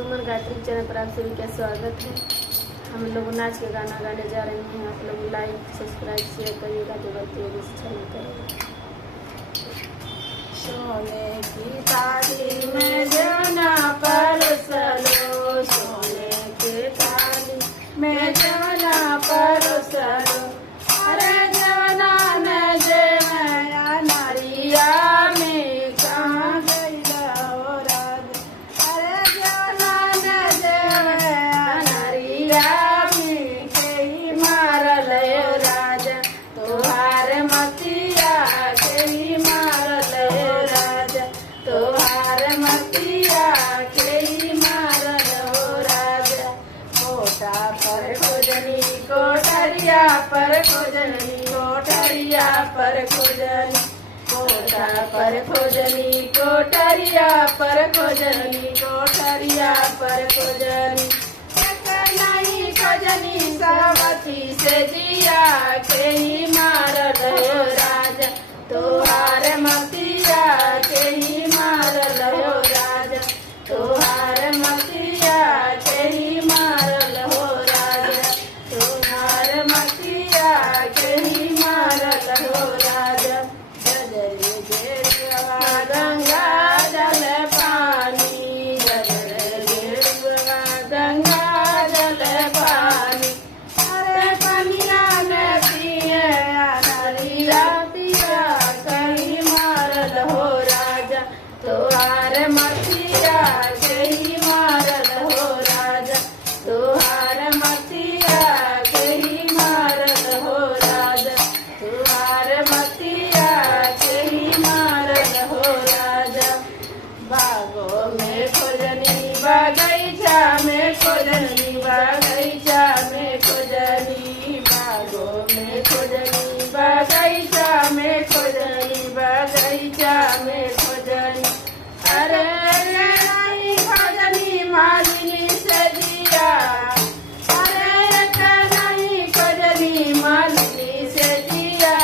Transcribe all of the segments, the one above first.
सुमन Gayatri channel पर आप सभी का स्वागत है। हम लोग नाच के गाना गाने जा रहे हैं। आप लोग लाइक सब्सक्राइब शेयर करिएगा जो गलती होगी क्षमा करिएगा। सोने की थाली में जौना परोसलो, सोने की थाली में जौना परोसलो, अरे जौना न जेवया नारिया में कहाँ गइला हो राज, अरे जौना न जेवया नारिया में कहीं मारल हो राज, तोहार मतिया कहीं मारल हो राज, तोहार मतिया कहीं मारल हो राज। कोटा पर खोजनी कोठरिया पर खोजनी, कोठरिया पर खोजनी, कोटा पर खोजनी कोठरिया पर खोजनी, कोठरिया पर खोजनी, नहीं खोजनी सावती से जिया के ही मारल हो राज, तोहार मतिया के ही मारल हो राज, तोहार मतिया के ही मारल हो राज, तोहार मतिया के ही मारल हो राज। गजरे गेरुआ गंगा जल पानी, गजरे गेरुआ गंगा जल पानी, अरे पनिया में पिए नरिया पिया कहीं मारल हो राजा, तोहार मतिया कहीं मारल हो राजा, तोहार मतिया कहीं मारल हो राजा, तोहार मतिया कहीं मारल हो राजा। बागों में खोजनी बगीचा में खोजनी, बगीचा में खोजनी, बागों में खोजनी बगीचा में खोजनी, बगीचा में खोजनी, अरे नहीं खोजनी मालिनी से दिया, अरे नहीं खोजनी मालिनी से दिया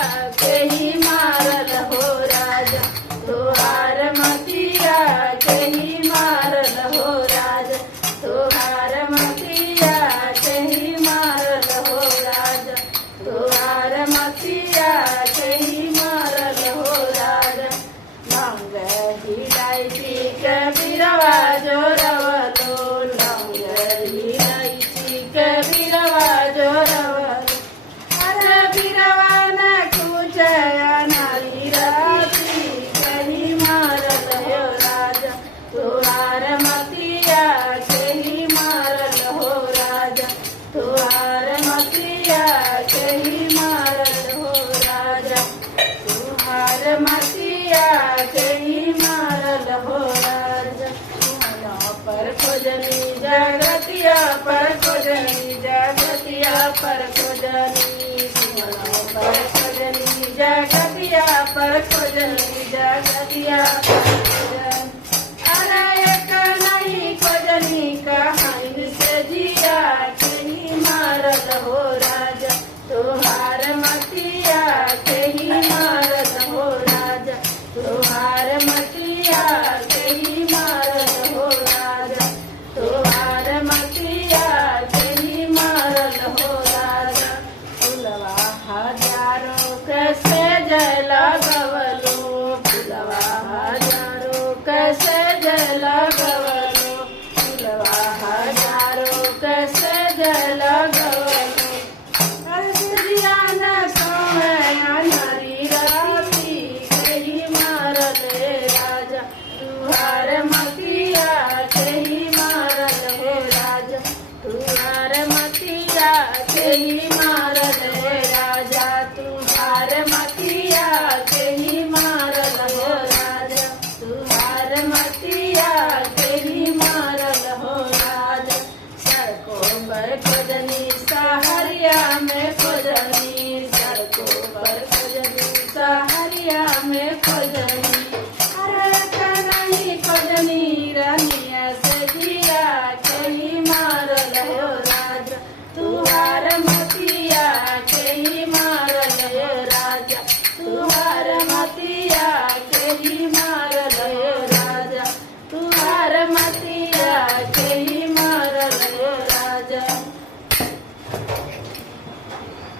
कहीं मारल हो राजा, तोहार मतिया कहीं मारल हो राजा, तोहार मतिया कहीं मारल हो राजा, तोहार मतिया कहीं मारल हो राजा। लौंग इलायची के बिरवा जोरवलो, लौंग इलायची के बिरवा जोरवलो, अरे बिरवा न कुछ नारी राती कहीं मारल हो राजा, तोहार मतिया कहीं मारल हो राजा, तोहार मतिया कहीं मारल हो राजा, तोहार मतिया कहीं मारल हो राजा। सुमनों पर खोजनी जगतिया पर खोजनी, जगतिया पर खोजनी, सुमनों पर खोजनी जगतिया पर खोजनी, जगतिया पर खोजनी, अरे एक नहीं खोजनी कहानी से जिया कहीं मारल हो राजा, तोहार मतिया कहीं मारल हो राजा, तोहार मतिया कहीं मारल हो राजा, तोहार मतिया कहीं मारल हो राजा। फुलवा हजारों कैसे जय लगवलो, फुलवा हजारों कैसे जय लगवलो, फुलवा हजारों कैसे जय लगवलो, अरे दुनिया न सोया नारी राती कहीं मारल राजा, तुहार मतिया कहीं मारल हो राजा, तुहार मतिया कहीं मारल राजा, तुहार मतिया कहीं मारल हो राजा, तुहार मतिया कहीं मारल हो राजा। सड़कों पर खोजनी सहरिया में खोजनी, सड़कों पर खोजनी सहरिया में खोजनी, अरे नहीं खोजनी रनिया से जिया कहीं मारल हो राजा, तुहार मतिया कहीं मारल हो राजा, तुहार मतिया कहीं मारल हो राजा, तुहार मतिया के ही मरल